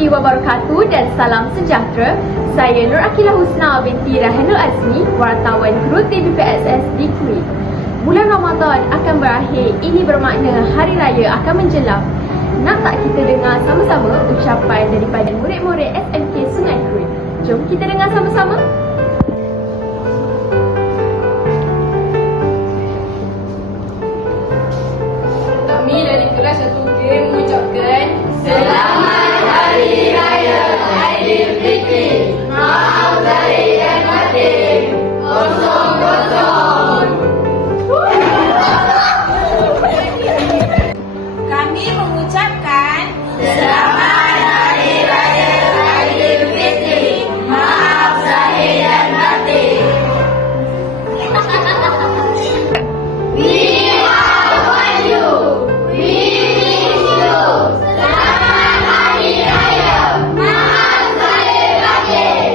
warahmatullahi wabarakatuh dan salam sejahtera. Saya Nur Akilah Husna binti Rahanul Azmi, wartawan Kru TVPSS di Kuwait. Bulan Ramadan akan berakhir, ini bermakna Hari Raya akan menjelang. Nak tak kita dengar sama-sama ucapan daripada murid-murid SMK Sungai Kuwait? Jom kita dengar sama-sama. Kami dari kelas 1G mengucapkan Selamat Hari Raya Aidilfitri. Maaf lahir dan batin. Kosong-kosong. Kami mengucapkan Selamat Hari Raya Aidilfitri. Maaf lahir dan batin. We want you. We miss you. Selamat Hari Raya. Maaf lahir batin.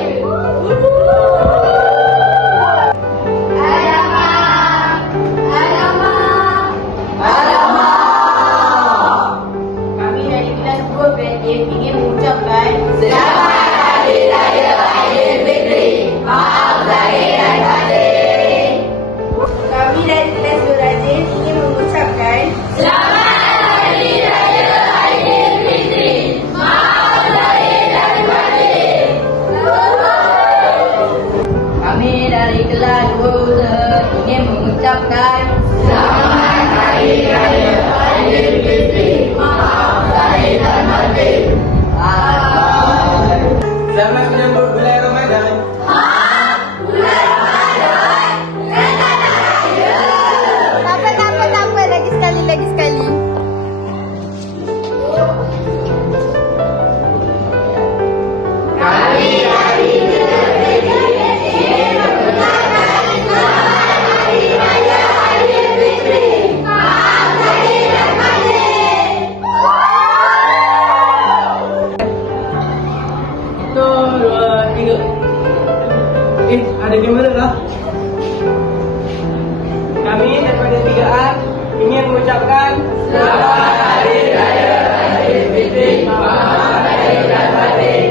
kami dari kelas 2 kreatif ingin mengucapkan Selamat Hari Raya Aidilfitri. Maaf lahir dan batin. kami dari kelas 2 rajin ingin mengucapkan Selamat Hari Raya Aidilfitri. Maaf lahir dan batin. kami dari kelas 2 ingin mengucapkan Selamat Hari Raya Aidilfitri. Maaf lahir dan batin. Selamat menyambut bulan Ramadan. Bulan Ramadan. Tak apa, lagi sekali. Kami dari kelas ingin mengucapkan Selamat Hari Raya Aidilfitri. Maaf lahir dan batin. Satu, dua, tiga. Ada kamera dah. Kami daripada 3A ingin mengucapkan Selamat Hari Raya Aidilfitri. Maaf lahir dan batin.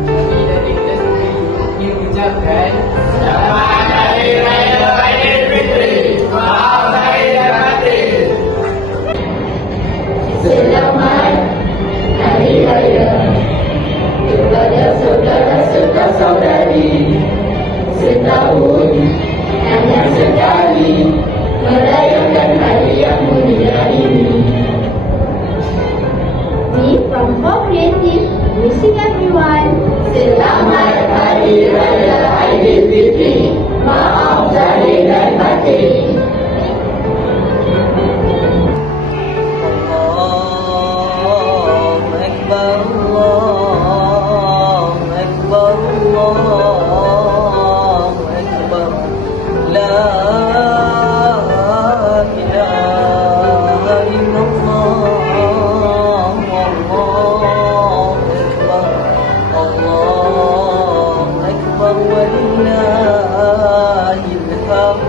Kami dari kelas 3 ingin mengucapkan Selamat Hari Raya Aidilfitri. Maaf lahir dan batin. Selamat Hari Raya kepada saudara-saudari. Setahun hanya sekali merayakan hari yang mulia ini. We from Home Creative wishing everyone Selamat Hari Raya Aidilfitri. Maaf lahir dan batin. Allahu Akbar, Allahu Akbar, Allahu Akbar. La ilaha illallah, Allahu Akbar, Allahu Akbar, walillahil hamd.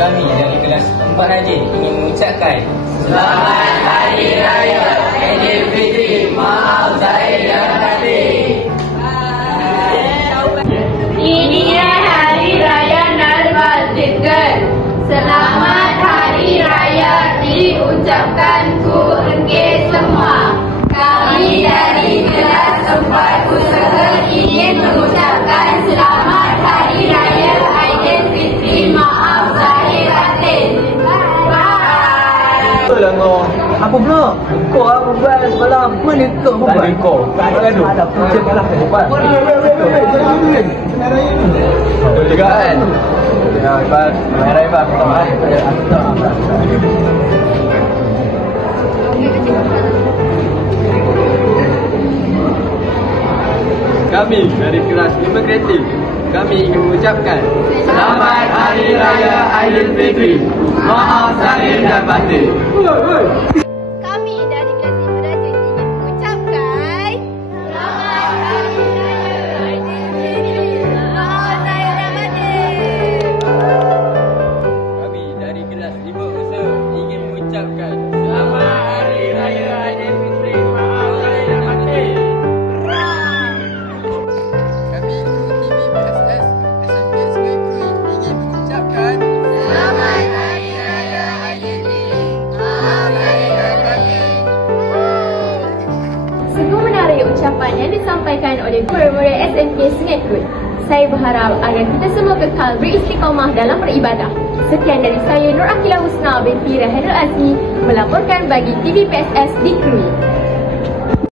Kami dari kelas 4 rajin ingin mengucapkan Selamat Hari Raya Aidilfitri. Maaf lahir dan batin. Inilah Hari Raya Narzikkan. Selamat Hari Raya diucapkan ku engke semua. Kami dari kelas 4 usaha ingin mengucapkan Selamat Hari Raya Aidilfitri. Maaf lahir batin. Bye. betul lah kau. Apa pula? Kau apa buat semalam? Mana kau buat? Tak ada kau. Tak ada gaduh. Tak ada punca kalah. Betul juga kan? Ya, Iqbal. Main raya Iqbal. Aku tak main. Aku tak main. Kami dari kelas 5 kreatif, kami ingin mengucapkan Selamat Hari Raya Aidilfitri. Maaf lahir dan batin. Kami dari kelas 5 rajin ingin mengucapkan Selamat Hari Raya Aidilfitri. Maaf lahir dan batin. Kami dari kelas 5 usaha ingin mengucapkan Selamat Hari Raya Aidilfitri. yang disampaikan oleh murid-murid SMK Sungai Perut. Saya berharap agar kita semua kekal beristiqamah dalam beribadah. Sekian dari saya Nur Akilah Husna binti Rahanul Azmi melaporkan bagi TV PSS di Krui.